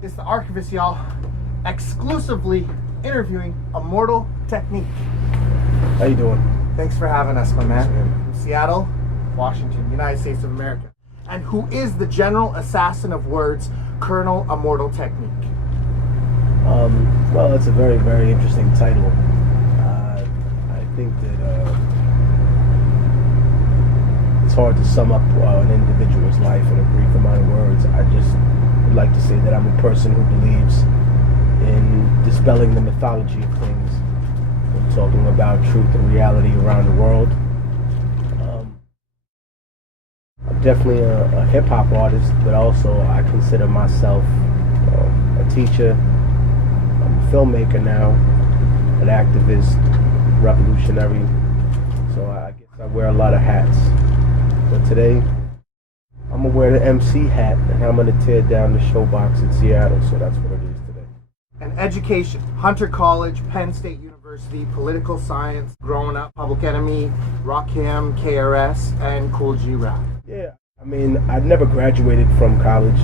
It's the Archivist, y'all, exclusively interviewing Immortal Technique. How you doing? Thanks for having us, my man. From Seattle, Washington, United States of America. And who is the general assassin of words, Colonel Immortal Technique? Well, it's a very, very interesting title. I think that it's hard to sum up an individual's life in a brief amount of words. I just would like to say that I'm a person who believes in dispelling the mythology of things and talking about truth and reality around the world. I'm definitely a hip-hop artist, but also I consider myself a teacher. I'm a filmmaker now, an activist, revolutionary. So I guess I wear a lot of hats. But today, I'm gonna wear the MC hat and I'm gonna tear down the showbox in Seattle. So that's what it is today. And education, Hunter College, Penn State University, political science, growing up, Public Enemy, Rockham, KRS, and Cool G Rap. Yeah, I mean, I never graduated from college.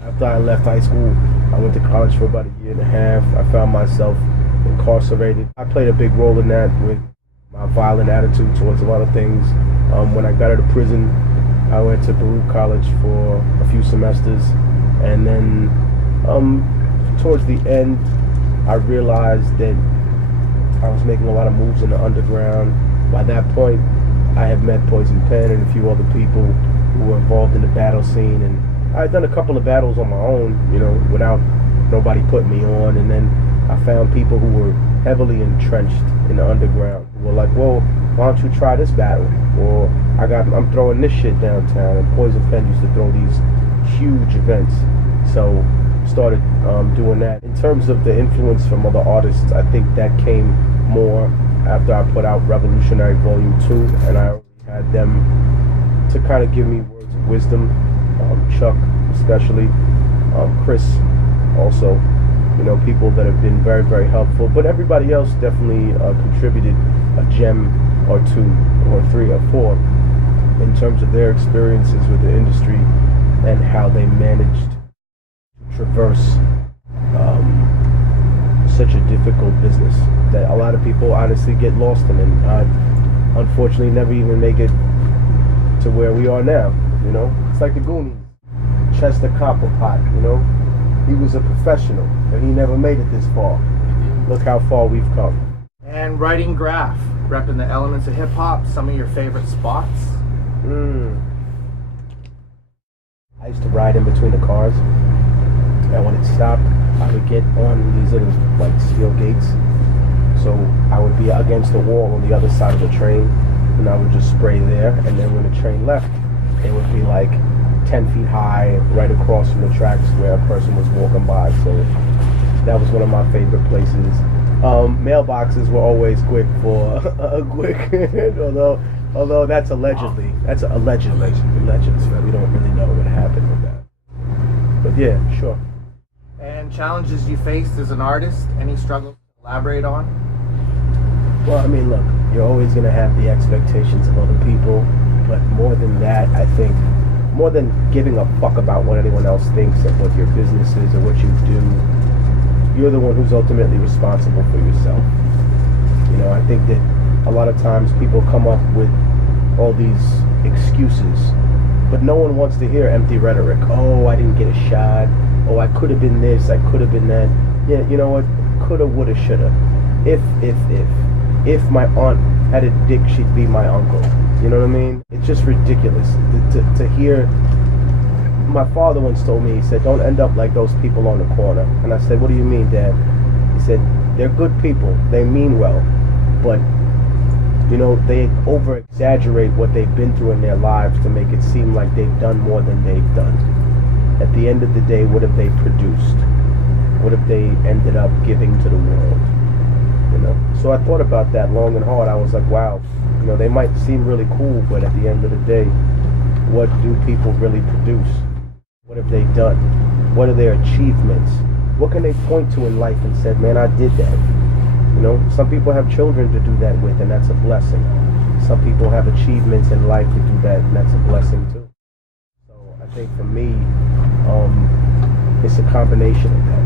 After I left high school, I went to college for about a year and a half. I found myself incarcerated. I played a big role in that with my violent attitude towards a lot of things. When I got out of prison, I went to Baruch College for a few semesters, and then towards the end, I realized that I was making a lot of moves in the underground. By that point, I had met Poison Pen and a few other people who were involved in the battle scene, and I had done a couple of battles on my own, without nobody putting me on. And then I found people who were heavily entrenched in the underground who were like, well, why don't you try this battle? Or I'm throwing this shit downtown. And Poison Pen used to throw these huge events. So started doing that. In terms of the influence from other artists, I think that came more after I put out Revolutionary Volume 2, and I already had them to kind of give me words of wisdom. Chuck especially, Chris also, people that have been very, very helpful. But everybody else definitely contributed a gem or two or three or four in terms of their experiences with the industry and how they managed to traverse such a difficult business that a lot of people honestly get lost in, and unfortunately never even make it to where we are now. It's like the Goonies. Chester Copperpot, he was a professional, but he never made it this far. Look how far we've come. And writing graph, repping the elements of hip-hop, some of your favorite spots? I used to ride in between the cars, and when it stopped, I would get on these little steel gates. So I would be against the wall on the other side of the train, and I would just spray there, and then when the train left, it would be 10 feet high, right across from the tracks where a person was walking by. So that was one of my favorite places. Mailboxes were always quick for a quick, although that's allegedly. That's allegedly. We don't really know what happened with that. But yeah, sure. And challenges you faced as an artist, any struggles to elaborate on? Well, I mean, look, you're always going to have the expectations of other people, but more than that, I think, more than giving a fuck about what anyone else thinks of what your business is or what you do, you're the one who's ultimately responsible for yourself. I think that a lot of times people come up with all these excuses, but no one wants to hear empty rhetoric. Oh, I didn't get a shot. Oh, I could have been this, I could have been that. Yeah, you know what? Coulda, woulda, shoulda. If my aunt had a dick, she'd be my uncle. You know what I mean? It's just ridiculous to hear. My father once told me, he said, don't end up like those people on the corner. And I said, what do you mean, Dad? He said, they're good people, they mean well, but they over-exaggerate what they've been through in their lives to make it seem like they've done more than they've done. At the end of the day, what have they produced? What have they ended up giving to the world? So I thought about that long and hard. I was like, wow, they might seem really cool, but at the end of the day, what do people really produce? What have they done? What are their achievements? What can they point to in life and say, man, I did that? Some people have children to do that with, and that's a blessing. Some people have achievements in life to do that, and that's a blessing too. So I think for me, it's a combination of that.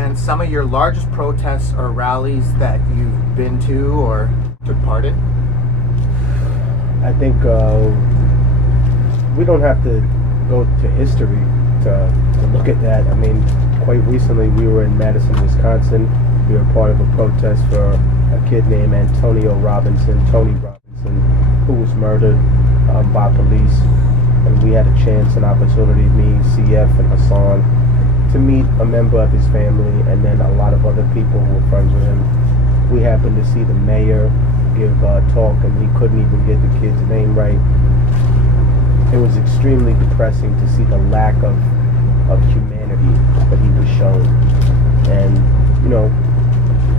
And some of your largest protests or rallies that you've been to or took part in? I think we don't have to go to history to look at that. I mean, quite recently we were in Madison, Wisconsin. We were part of a protest for a kid named Tony Robinson, who was murdered by police. And we had a chance, an opportunity, me, CF, and Hassan, to meet a member of his family and then a lot of other people who were friends with him. We happened to see the mayor give a talk and he couldn't even get the kid's name right. It was extremely depressing to see the lack of humanity that he was shown. And, you know,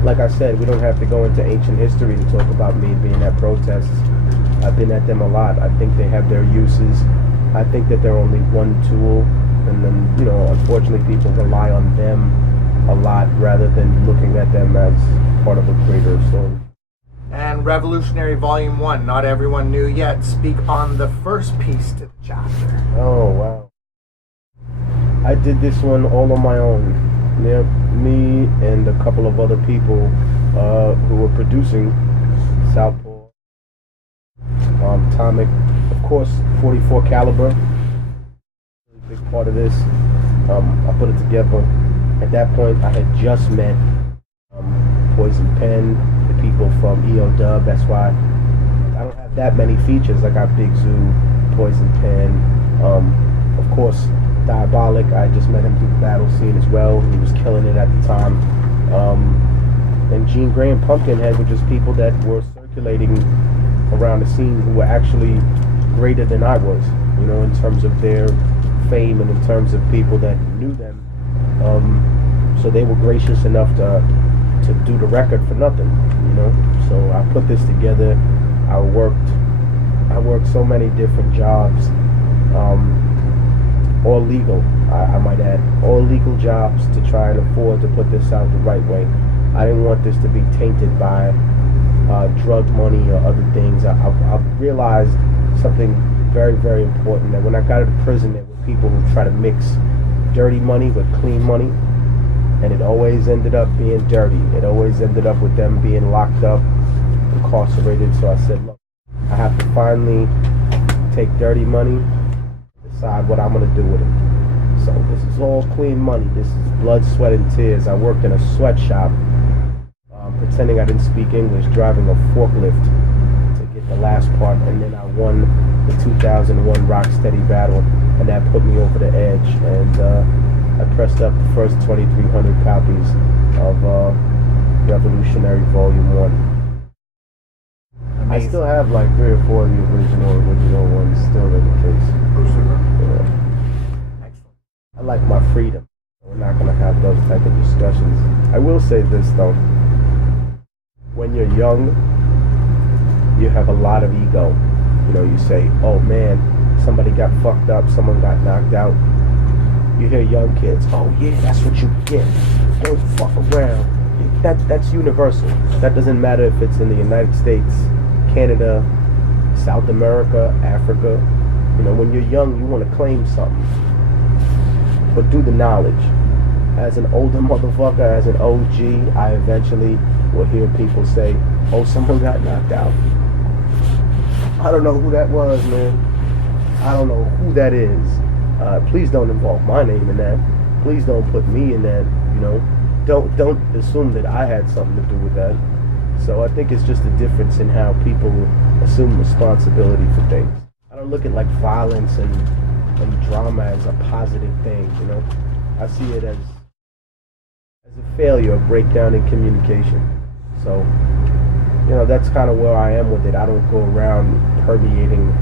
like I said, we don't have to go into ancient history to talk about me being at protests. I've been at them a lot. I think they have their uses. I think that they're only one tool, and then, you know, unfortunately people rely on them a lot rather than looking at them as part of a greater story. And Revolutionary Volume 1, Not Everyone Knew Yet. Speak on the first piece to the chapter. Oh, wow. I did this one all on my own. Yeah, me and a couple of other people who were producing Southpaw, Atomic, of course, 44 caliber. Really big part of this. I put it together. At that point, I had just met Poison Pen, the people from EO Dub. That's why I don't have that many features. I got Big Zoo, Poison Pen, of course, Diabolic. I just met him through the battle scene as well. He was killing it at the time. And Gene Gray and Pumpkinhead were just people that were circulating around the scene who were actually greater than I was, you know, in terms of their fame and in terms of people that knew them. So they were gracious enough to do the record for nothing, you know. So I put this together. I worked so many different jobs, all legal, I might add, all legal jobs to try and afford to put this out the right way. I didn't want this to be tainted by drug money or other things. I realized something very, very important, that when I got out of prison, there were people who try to mix dirty money with clean money, and it always ended up being dirty. It always ended up with them being locked up, incarcerated. So I said, look, I have to finally take dirty money, decide what I'm going to do with it. So this is all clean money. This is blood, sweat, and tears. I worked in a sweatshop, pretending I didn't speak English, driving a forklift to get the last part, and then I won the 2001 Rocksteady battle, and that put me over the edge, and I pressed up the first 2,300 copies of Revolutionary Volume 1. Amazing. I still have like 3 or 4 of the original ones still in the case. Yeah. Excellent. I like my freedom. We're not going to have those type of discussions. I will say this though. When you're young, you have a lot of ego. You know, you say, oh man, somebody got fucked up, someone got knocked out. You hear young kids, oh yeah, that's what you get. Don't fuck around. That's universal. That doesn't matter if it's in the United States, Canada, South America, Africa. You know, when you're young, you want to claim something. But do the knowledge. As an older motherfucker, as an OG, I eventually will hear people say, oh, someone got knocked out. I don't know who that was, man. I don't know who that is. Please don't involve my name in that. Please don't put me in that, you know. Don't assume that I had something to do with that. So I think it's just a difference in how people assume responsibility for things. I don't look at like violence and drama as a positive thing, you know. I see it as a failure, a breakdown in communication. So, you know, that's kind of where I am with it. I don't go around permeating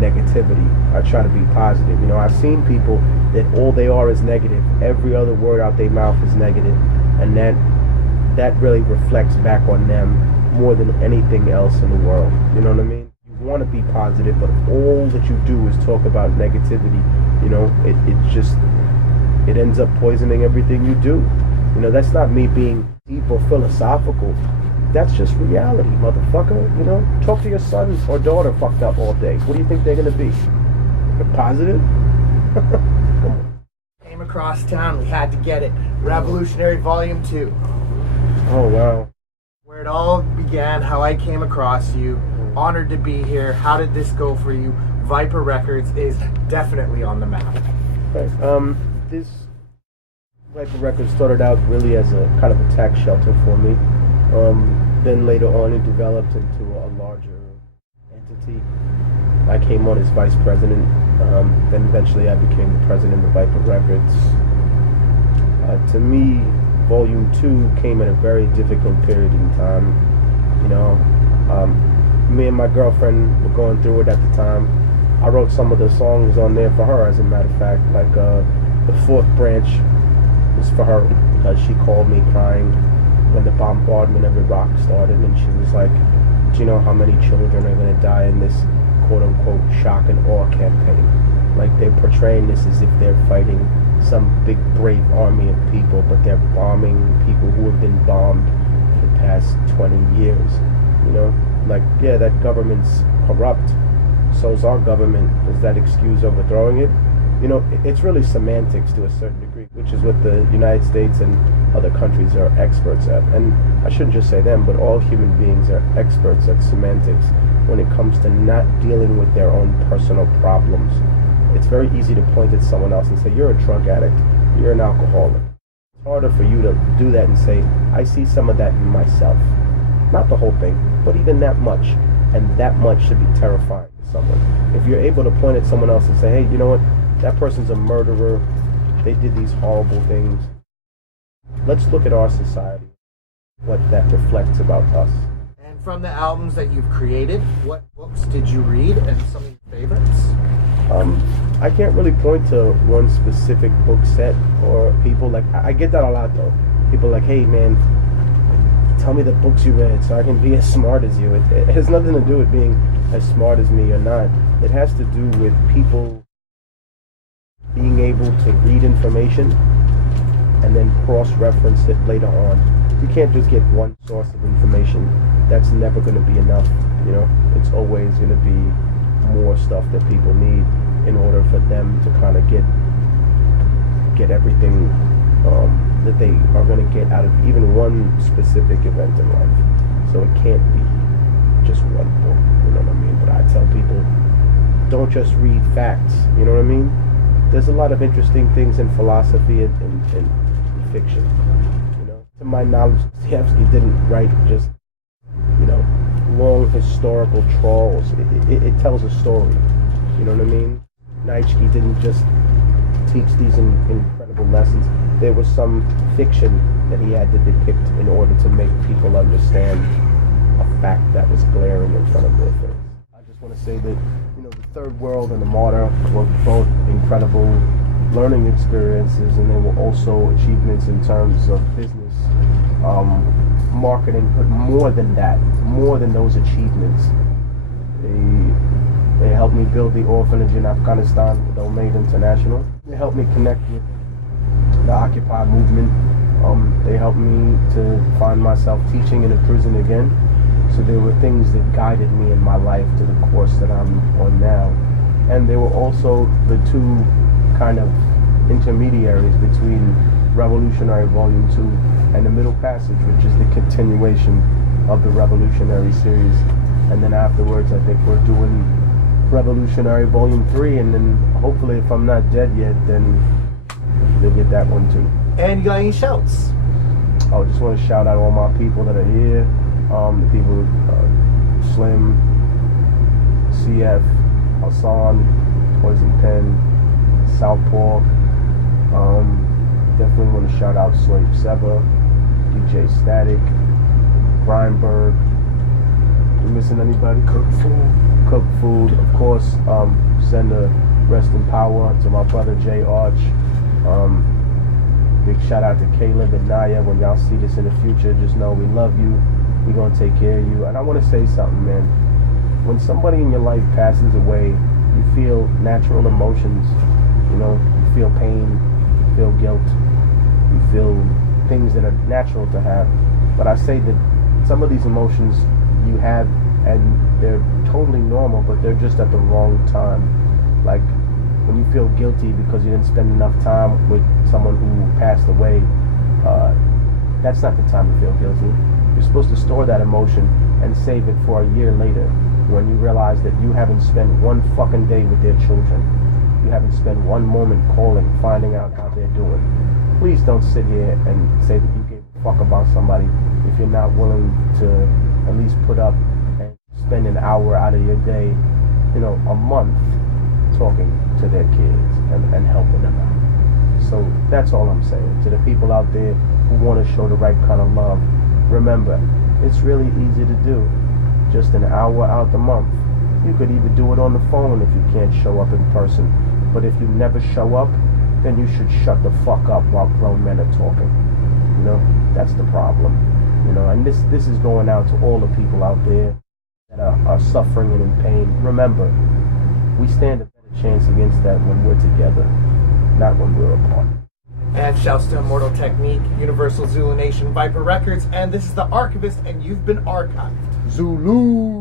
negativity. I try to be positive. You know, I've seen people that all they are is negative. Every other word out their mouth is negative, and that really reflects back on them more than anything else in the world. You know what I mean? You want to be positive, but if all that you do is talk about negativity, you know, it ends up poisoning everything you do. You know, that's not me being deep or philosophical. That's just reality, motherfucker. You know, talk to your son or daughter fucked up all day. What do you think they're gonna be? Positive? across town. We had to get it. Revolutionary Volume 2. Oh, wow. Where it all began, how I came across you. Honored to be here. How did this go for you? Viper Records is definitely on the map. Right. This Viper Records started out really as a kind of a tax shelter for me. Then later on it developed into a larger entity. I came on as vice president. Then eventually I became the president of Viper Records. To me, Volume 2 came at a very difficult period in time. You know, me and my girlfriend were going through it at the time. I wrote some of the songs on there for her, as a matter of fact. Like the fourth branch was for her because she called me crying when the bombardment of Iraq started, and she was like, do you know how many children are going to die in this quote-unquote shock and awe campaign? Like, they're portraying this as if they're fighting some big brave army of people, but they're bombing people who have been bombed for the past 20 years. You know, like, yeah, that government's corrupt, so's our government. Does that excuse overthrowing it? You know, it's really semantics to a certain degree, which is what the United States and other countries are experts at. And I shouldn't just say them, but all human beings are experts at semantics when it comes to not dealing with their own personal problems. It's very easy to point at someone else and say, you're a drug addict, you're an alcoholic. It's harder for you to do that and say, I see some of that in myself. Not the whole thing, but even that much. And that much should be terrifying to someone. If you're able to point at someone else and say, hey, you know what, that person's a murderer, they did these horrible things. Let's look at our society, what that reflects about us. And from the albums that you've created, what books did you read and some of your favorites? I can't really point to one specific book set or people. Like, I get that a lot though. People like, hey man, tell me the books you read so I can be as smart as you. It has nothing to do with being as smart as me or not. It has to do with people being able to read information and then cross-reference it later on. You can't just get one source of information. That's never going to be enough. You know, it's always going to be more stuff that people need in order for them to kind of get everything that they are going to get out of even one specific event in life. So it can't be just one book, you know what I mean? But I tell people, don't just read facts, you know what I mean? There's a lot of interesting things in philosophy and fiction, you know? To my knowledge, Dostoevsky didn't write just, you know, long historical trawls. It tells a story, you know what I mean? Nietzsche didn't just teach these incredible lessons. There was some fiction that he had to depict in order to make people understand a fact that was glaring in front of their face. I just want to say that, you know, the Third World and the Martyr were both incredible learning experiences, and they were also achievements in terms of business, marketing, but more than that, more than those achievements. They helped me build the orphanage in Afghanistan with Omaid International. They helped me connect with the Occupy movement. They helped me to find myself teaching in a prison again. So there were things that guided me in my life to the course that I'm on now. And they were also the two kind of intermediaries between Revolutionary Volume 2 and the Middle Passage, which is the continuation of the Revolutionary series. And then afterwards, I think we're doing Revolutionary Volume 3, and then hopefully, if I'm not dead yet, then they'll get that one too. And you got any shouts? I just want to shout out all my people that are here. The people, Slim, CF, Hassan, Poison Pen, Southpaw. Definitely want to shout out Slave Seba, DJ Static, Grindberg. You missing anybody? Cook Food. Of course, send a rest in power to my brother Jay Arch. Big shout out to Caleb and Naya. When y'all see this in the future, just know we love you. We're going to take care of you. And I want to say something, man. When somebody in your life passes away, you feel natural emotions. You know, you feel pain, you feel guilt, you feel things that are natural to have. But I say that some of these emotions you have, and they're totally normal, but they're just at the wrong time. Like, when you feel guilty because you didn't spend enough time with someone who passed away, that's not the time to feel guilty. You're supposed to store that emotion and save it for a year later when you realize that you haven't spent one fucking day with their children. You haven't spent one moment calling, finding out how they're doing. Please don't sit here and say that you gave a fuck about somebody if you're not willing to at least put up and spend an hour out of your day, a month talking to their kids and helping them out. So that's all I'm saying. To the people out there who want to show the right kind of love, remember, it's really easy to do. Just an hour out the month. You could even do it on the phone if you can't show up in person. But if you never show up, then you should shut the fuck up while grown men are talking. That's the problem. And this is going out to all the people out there that are suffering and in pain. Remember, we stand a better chance against that when we're together, not when we're apart. And shouts to Immortal Technique, Universal Zulu Nation, Viper Records, and this is The Archivist, and you've been archived. Zulu!